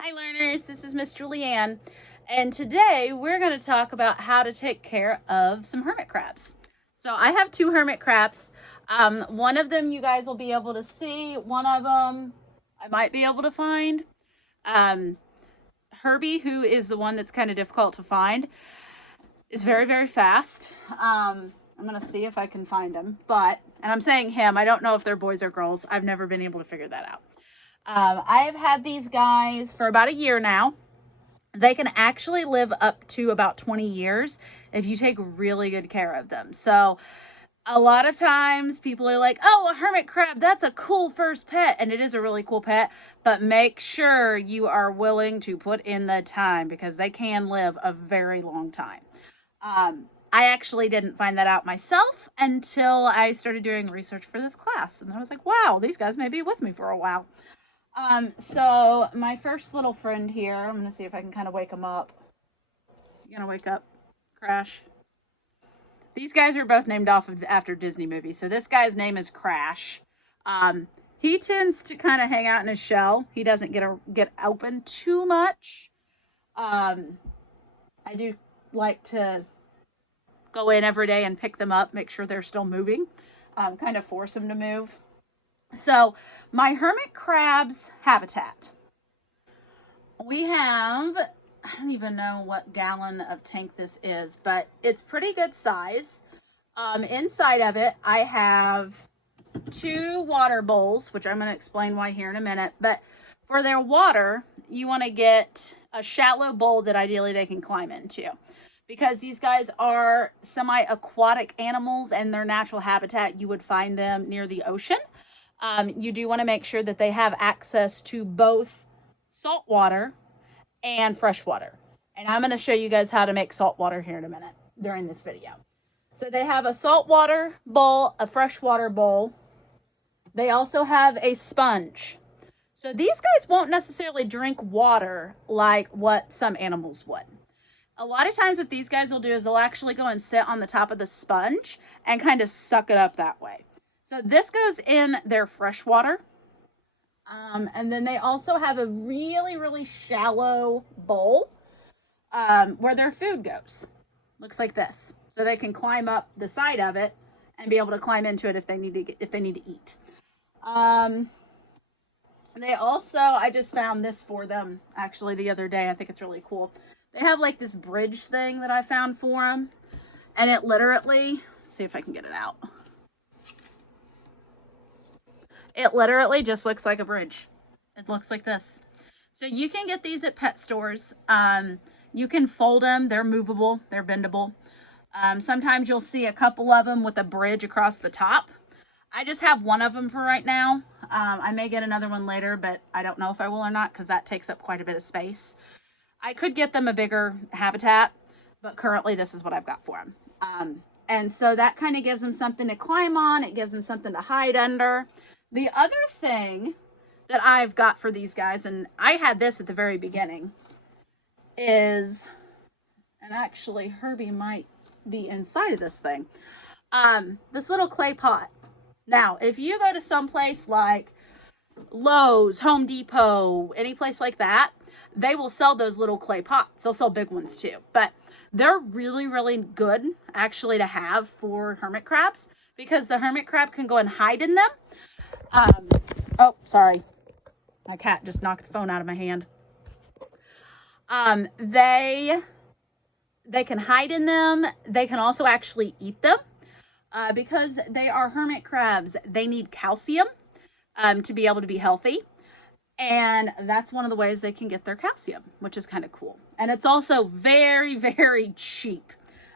Hi learners, this is Miss Julianne, and today we're going to talk about how to take care of some hermit crabs. So I have two hermit crabs. One of them you guys will be able to see. One of them I might be able to find. Um, Herbie, who is the one that's kind of difficult to find, is very, very fast. I'm going to see if I can find him. And I'm saying him, I don't know if they're boys or girls. I've never been able to figure that out. I have had these guys for about a year now. They can actually live up to about 20 years if you take really good care of them. So a lot of times people are like, oh, a hermit crab, that's a cool first pet. And it is a really cool pet, but make sure you are willing to put in the time because they can live a very long time. I actually didn't find that out myself until I started doing research for this class. And I was like, wow, these guys may be with me for a while. So my first little friend here, I'm going to see if I can kind of wake him up. You going to wake up, Crash? These guys are both named after Disney movies. So this guy's name is Crash. He tends to kind of hang out in his shell. He doesn't get open too much. I do like to go in every day and pick them up, make sure they're still moving, kind of force them to move. So my hermit crab's habitat. We have, I don't even know what gallon of tank this is, but it's pretty good size. Inside of it, I have two water bowls, which I'm going to explain why here in a minute. But for their water, you want to get a shallow bowl that ideally they can climb into. Because these guys are semi-aquatic animals and their natural habitat, you would find them near the ocean. You do want to make sure that they have access to both salt water and fresh water. And I'm going to show you guys how to make salt water here in a minute during this video. So they have a saltwater bowl, a freshwater bowl. They also have a sponge. So these guys won't necessarily drink water like what some animals would. A lot of times what these guys will do is they'll actually go and sit on the top of the sponge and kind of suck it up that way. So this goes in their fresh water. And then they also have a really, really shallow bowl where their food goes. Looks like this. So they can climb up the side of it and be able to climb into it if they need to eat. They also, I just found this for them actually the other day. I think it's really cool. They have like this bridge thing that I found for them. And it literally, let's see if I can get it out. It literally just looks like a bridge. It looks like this. So you can get these at pet stores. You can fold them. They're movable. They're bendable. Sometimes you'll see a couple of them with a bridge across the top. I just have one of them for right now. I may get another one later, but I don't know if I will or not because that takes up quite a bit of space. I could get them a bigger habitat, but currently this is what I've got for them. And so that kind of gives them something to climb on. It gives them something to hide under. The other thing that I've got for these guys, and I had this at the very beginning, is, and actually Herbie might be inside of this thing, this little clay pot. Now, if you go to some place like Lowe's, Home Depot, any place like that, they will sell those little clay pots. They'll sell big ones too, but they're really, really good actually to have for hermit crabs because the hermit crab can go and hide in them. Oh, sorry. My cat just knocked the phone out of my hand. They can hide in them. They can also actually eat them because they are hermit crabs. They need calcium to be able to be healthy. And that's one of the ways they can get their calcium, which is kind of cool. And it's also very, very cheap.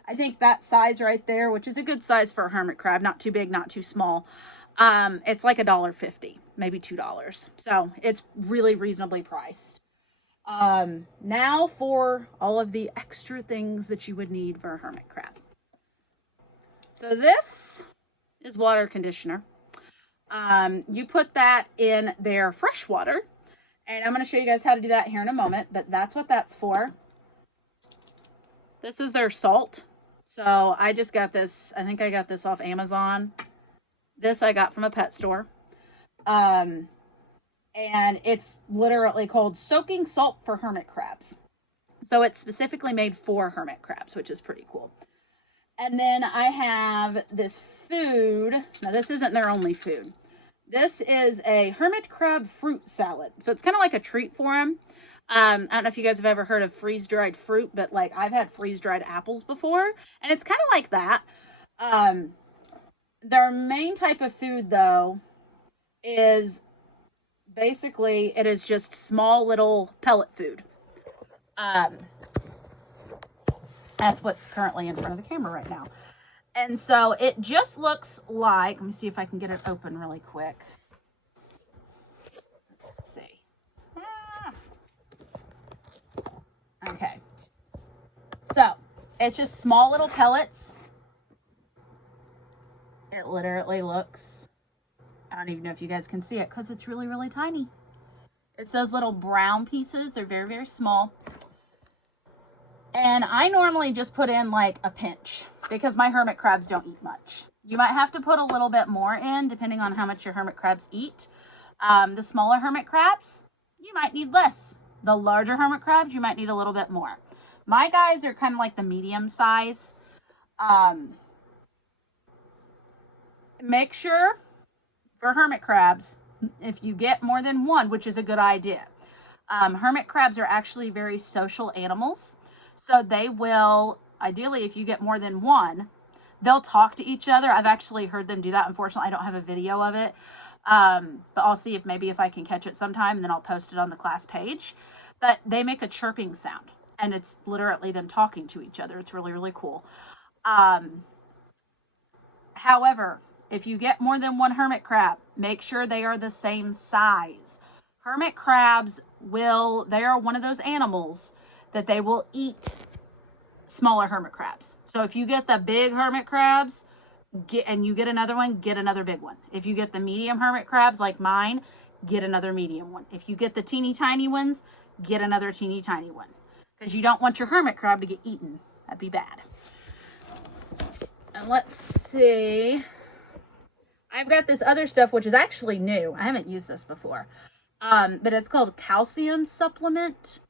I think that size right there, which is a good size for a hermit crab, not too big, not too small. It's like $1.50, maybe $2. So it's really reasonably priced. Now for all of the extra things that you would need for a hermit crab. So this is water conditioner. You put that in their fresh water, and I'm going to show you guys how to do that here in a moment, but that's what that's for. This is their salt. So I just got this, I think I got this off Amazon. This I got from a pet store. and it's literally called Soaking Salt for Hermit Crabs. So it's specifically made for hermit crabs, which is pretty cool. And then I have this food. Now, this isn't their only food. This is a hermit crab fruit salad. So it's kind of like a treat for them. I don't know if you guys have ever heard of freeze-dried fruit, but like I've had freeze-dried apples before, and it's kind of like that. Their main type of food, though, is basically, it is just small little pellet food. That's what's currently in front of the camera right now. And so it just looks like, let me see if I can get it open really quick. Let's see. Okay. So it's just small little pellets. It literally looks, I don't even know if you guys can see it because it's really, really tiny. It's those little brown pieces. They're very, very small. And I normally just put in like a pinch because my hermit crabs don't eat much. You might have to put a little bit more in depending on how much your hermit crabs eat. The smaller hermit crabs, you might need less. The larger hermit crabs, you might need a little bit more. My guys are kind of like the medium size. Make sure for hermit crabs, if you get more than one, which is a good idea. Hermit crabs are actually very social animals. So they will, ideally, if you get more than one, they'll talk to each other. I've actually heard them do that. Unfortunately, I don't have a video of it. But I'll see if I can catch it sometime, and then I'll post it on the class page. But they make a chirping sound, and it's literally them talking to each other. It's really, really cool. However, if you get more than one hermit crab, make sure they are the same size. Hermit crabs they are one of those animals that they will eat smaller hermit crabs. So if you get the big hermit crabs, you get another one, get another big one. If you get the medium hermit crabs like mine, get another medium one. If you get the teeny tiny ones, get another teeny tiny one. Because you don't want your hermit crab to get eaten. That'd be bad. And let's see. I've got this other stuff, which is actually new. I haven't used this before. But it's called calcium supplement.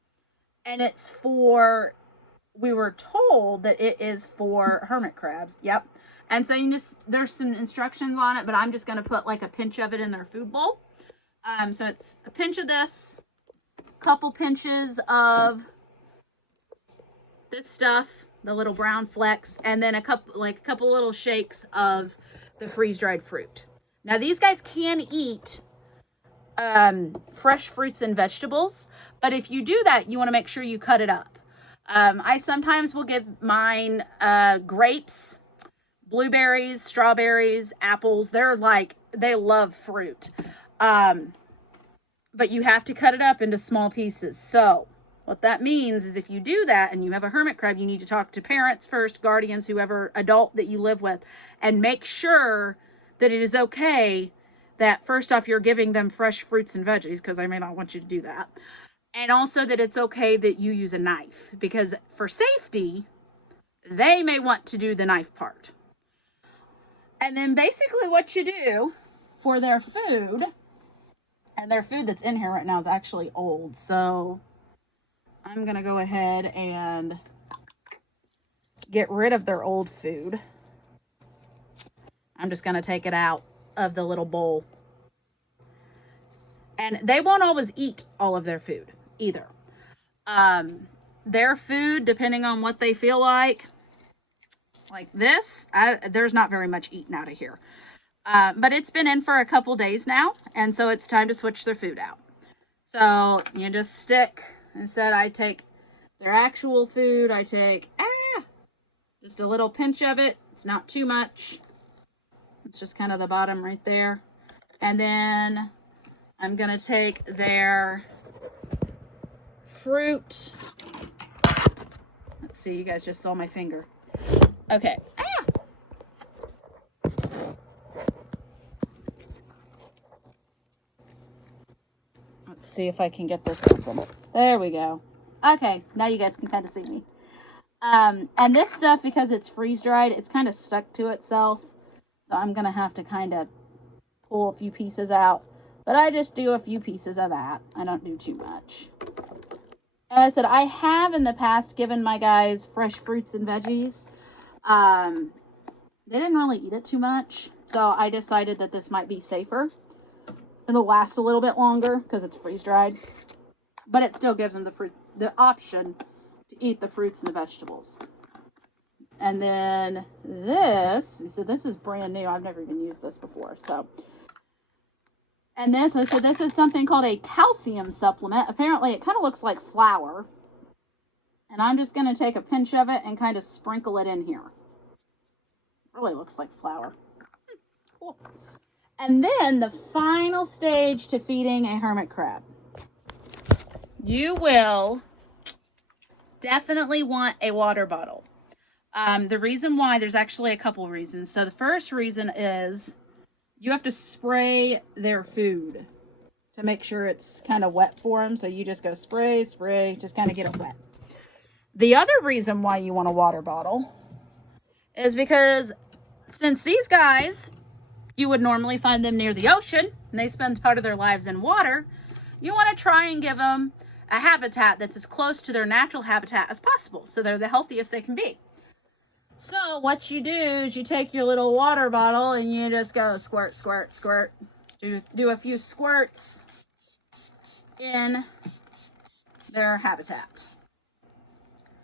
And it's we were told that it is for hermit crabs. Yep. And so there's some instructions on it, but I'm just going to put like a pinch of it in their food bowl. So it's a pinch of this, couple pinches of this stuff, the little brown flecks, and then a couple little shakes of the freeze-dried fruit. Now these guys can eat fresh fruits and vegetables, but if you do that, you want to make sure you cut it up. I sometimes will give mine grapes, blueberries, strawberries, apples. They love fruit. But you have to cut it up into small pieces. So what that means is if you do that and you have a hermit crab, you need to talk to parents first, guardians, whoever adult that you live with, and make sure that it is okay that first off, you're giving them fresh fruits and veggies, because I may not want you to do that. And also that it's okay that you use a knife, because for safety, they may want to do the knife part. And then basically what you do for their food, and their food that's in here right now is actually old, so I'm going to go ahead and get rid of their old food. I'm just going to take it out of the little bowl. And they won't always eat all of their food either. Their food, depending on what they feel like this, there's not very much eaten out of here. But it's been in for a couple days now, and so it's time to switch their food out. So you just stick, instead I take their actual food, I take just a little pinch of it. It's not too much. It's just kind of the bottom right there. And then I'm going to take their fruit. Let's see, you guys just saw my finger. Okay. Let's see if I can get this open. There we go. Okay, now you guys can kind of see me. And this stuff, because it's freeze-dried, it's kind of stuck to itself. So I'm going to have to kind of pull a few pieces out. But I just do a few pieces of that. I don't do too much. As I said, I have in the past given my guys fresh fruits and veggies. They didn't really eat it too much. So I decided that this might be safer. It'll last a little bit longer because it's freeze dried. But it still gives them the option to eat the fruits and the vegetables. And then this is brand new. I've never even used this before. And this is something called a calcium supplement. Apparently it kind of looks like flour. And I'm just going to take a pinch of it and kind of sprinkle it in here. It really looks like flour. Cool. And then the final stage to feeding a hermit crab. You will definitely want a water bottle. The reason why, there's actually a couple reasons. So the first reason is you have to spray their food to make sure it's kind of wet for them. So you just go spray, just kind of get it wet. The other reason why you want a water bottle is because since these guys, you would normally find them near the ocean and they spend part of their lives in water, you want to try and give them a habitat that's as close to their natural habitat as possible. So they're the healthiest they can be. So what you do is you take your little water bottle and you just go squirt, squirt, squirt. Do a few squirts in their habitat.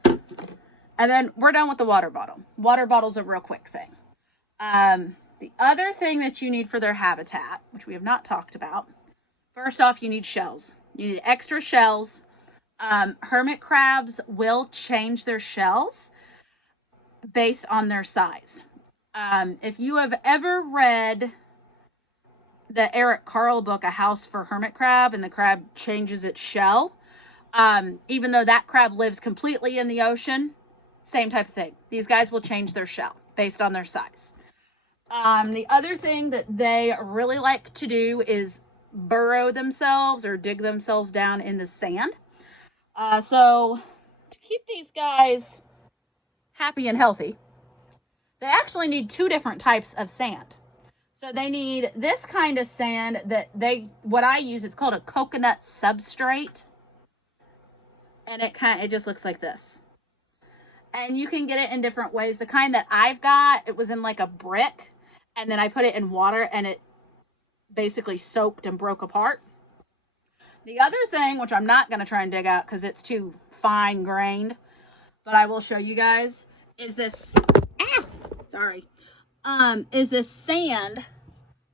And then we're done with the water bottle. Water bottle's a real quick thing. The other thing that you need for their habitat, which we have not talked about, first off, you need shells. You need extra shells. Hermit crabs will change their shells based on their size. If you have ever read the Eric Carle book, A House for Hermit Crab, and the crab changes its shell, even though that crab lives completely in the ocean, same type of thing. These guys will change their shell based on their size. The other thing that they really like to do is burrow themselves or dig themselves down in the sand. So to keep these guys happy and healthy, they actually need two different types of sand. So they need this kind of sand that what I use, it's called a coconut substrate. And it just looks like this. And you can get it in different ways. The kind that I've got, it was in like a brick. And then I put it in water and it basically soaked and broke apart. The other thing, which I'm not going to try and dig out because it's too fine grained, but I will show you guys, is this, is this sand,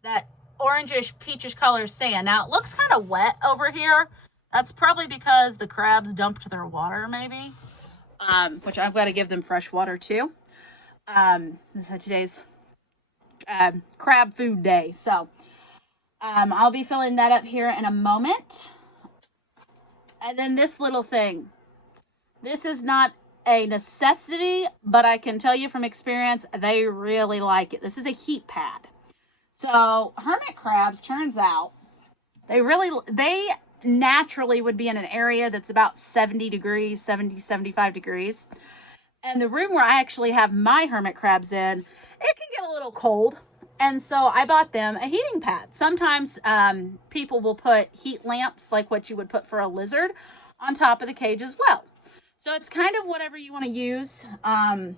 that orangish, peachish color sand. Now it looks kind of wet over here. That's probably because the crabs dumped their water maybe, which I've got to give them fresh water too. This is today's crab food day. So I'll be filling that up here in a moment. And then this little thing. This is not a necessity, but I can tell you from experience, they really like it. This is a heat pad. So hermit crabs, turns out, they naturally would be in an area that's about 70 degrees, 70, 75 degrees. And the room where I actually have my hermit crabs in, it can get a little cold. And so I bought them a heating pad. Sometimes people will put heat lamps, like what you would put for a lizard, on top of the cage as well. So it's kind of whatever you want to use. Like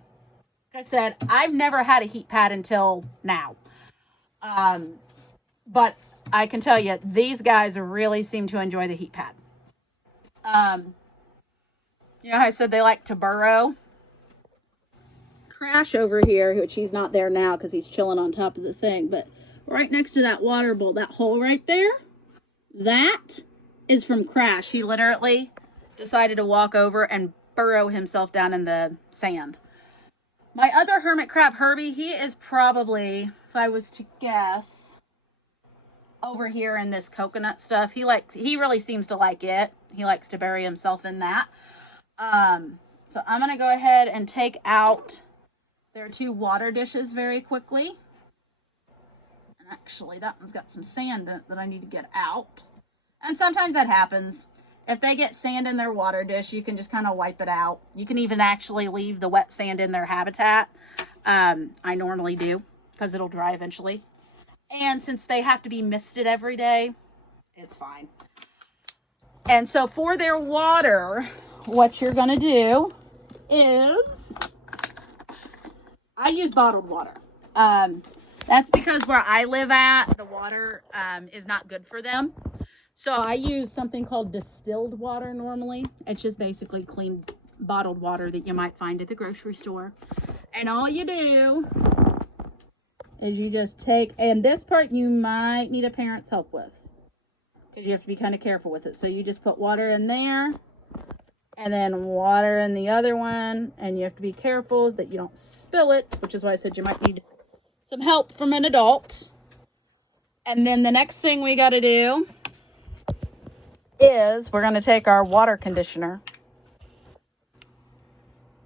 I said, I've never had a heat pad until now. But I can tell you, these guys really seem to enjoy the heat pad. You know how I said they like to burrow? Crash over here, which he's not there now because he's chilling on top of the thing, but right next to that water bowl, that hole right there, that is from Crash. He literally decided to walk over and burrow himself down in the sand. My other hermit crab, Herbie, he is probably, if I was to guess, over here in this coconut stuff. He really seems to like it. He likes to bury himself in that. So I'm going to go ahead and take out their two water dishes very quickly. And actually, that one's got some sand in it that I need to get out. And sometimes that happens. If they get sand in their water dish, you can just kind of wipe it out. You can even actually leave the wet sand in their habitat. I normally do because it'll dry eventually. And since they have to be misted every day, It's fine. And so for their water, what you're going to do is, I use bottled water. That's because where I live at, the water is not good for them. So I use something called distilled water normally. It's just basically clean bottled water that you might find at the grocery store. And all you do is you just take, and this part you might need a parent's help with, because you have to be kind of careful with it. So you just put water in there, and then water in the other one, and you have to be careful that you don't spill it, which is why I said you might need some help from an adult. And then the next thing we got to do is we're going to take our water conditioner,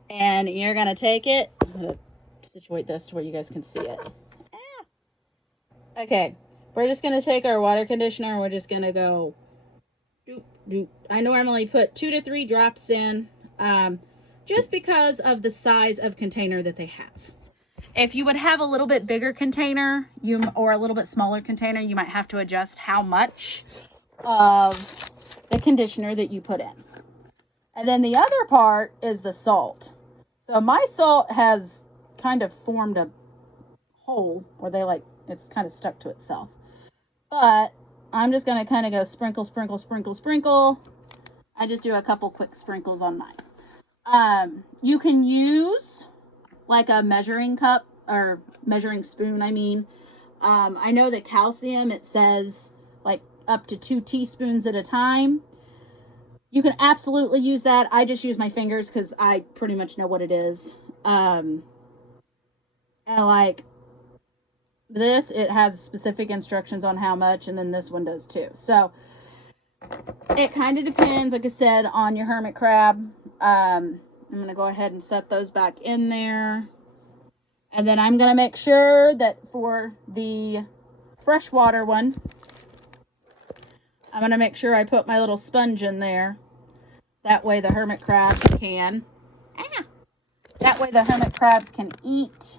and you're going to take it. I'm going to situate this to where you guys can see it. Okay, we're just going to take our water conditioner, and we're just going to go doop, doop. I normally put 2 to 3 drops in, just because of the size of container that they have. If you would have a little bit bigger container, or a little bit smaller container, you might have to adjust how much of the conditioner that you put in. And then the other part is the salt. So my salt has kind of formed a hole where it's kind of stuck to itself. But I'm just going to kind of go sprinkle, sprinkle, sprinkle, sprinkle. I just do a couple quick sprinkles on mine. You can use like a measuring cup or measuring spoon, I mean. I know that calcium, it says like up to 2 teaspoons at a time. You can absolutely use that. I just use my fingers because I pretty much know what it is. And like this, it has specific instructions on how much, and then this one does too. So it kind of depends, like I said, on your hermit crab. I'm going to go ahead and set those back in there. And then I'm going to make sure that for the freshwater one, I'm going to make sure I put my little sponge in there. That way the hermit crabs can, that way the hermit crabs can eat,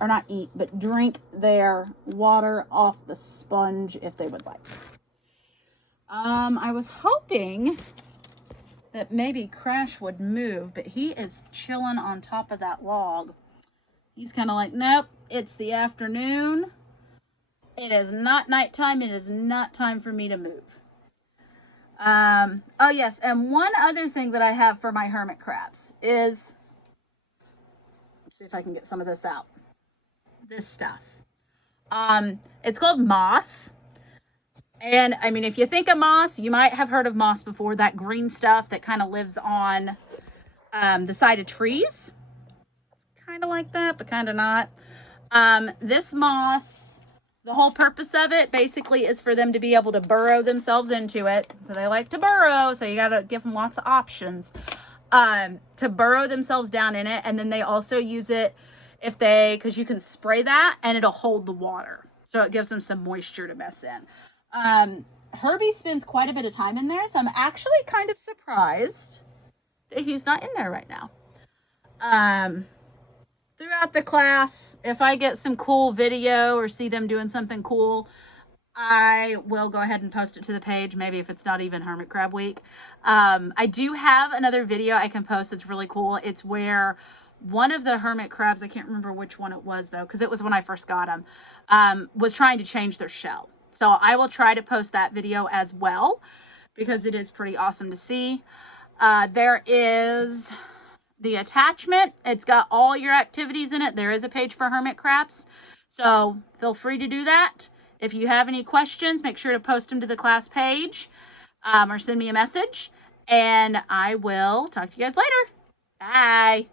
or not eat, but drink their water off the sponge if they would like. I was hoping that maybe Crash would move, but he is chilling on top of that log. He's kind of like, nope, it's the afternoon. It is not nighttime. It is not time for me to move. Oh yes, and one other thing that I have for my hermit crabs is, let's see if I can get some of this out. This stuff. It's called moss. And I mean, if you think of moss, you might have heard of moss before, that green stuff that kind of lives on the side of trees. It's kind of like that, but kind of not. This moss, the whole purpose of it basically is for them to be able to burrow themselves into it. So they like to burrow, so you got to give them lots of options to burrow themselves down in it. And then they also use it because you can spray that and it'll hold the water. So it gives them some moisture to mess in. Herbie spends quite a bit of time in there, so I'm actually kind of surprised that he's not in there right now. Throughout the class, if I get some cool video or see them doing something cool, I will go ahead and post it to the page, maybe if it's not even Hermit Crab Week. I do have another video I can post. It's really cool. It's where one of the hermit crabs, I can't remember which one it was though, because it was when I first got them, was trying to change their shell. So I will try to post that video as well, because it is pretty awesome to see. There is the attachment. It's got all your activities in it. There is a page for hermit crabs, so feel free to do that. If you have any questions, make sure to post them to the class page, or send me a message, and I will talk to you guys later. Bye.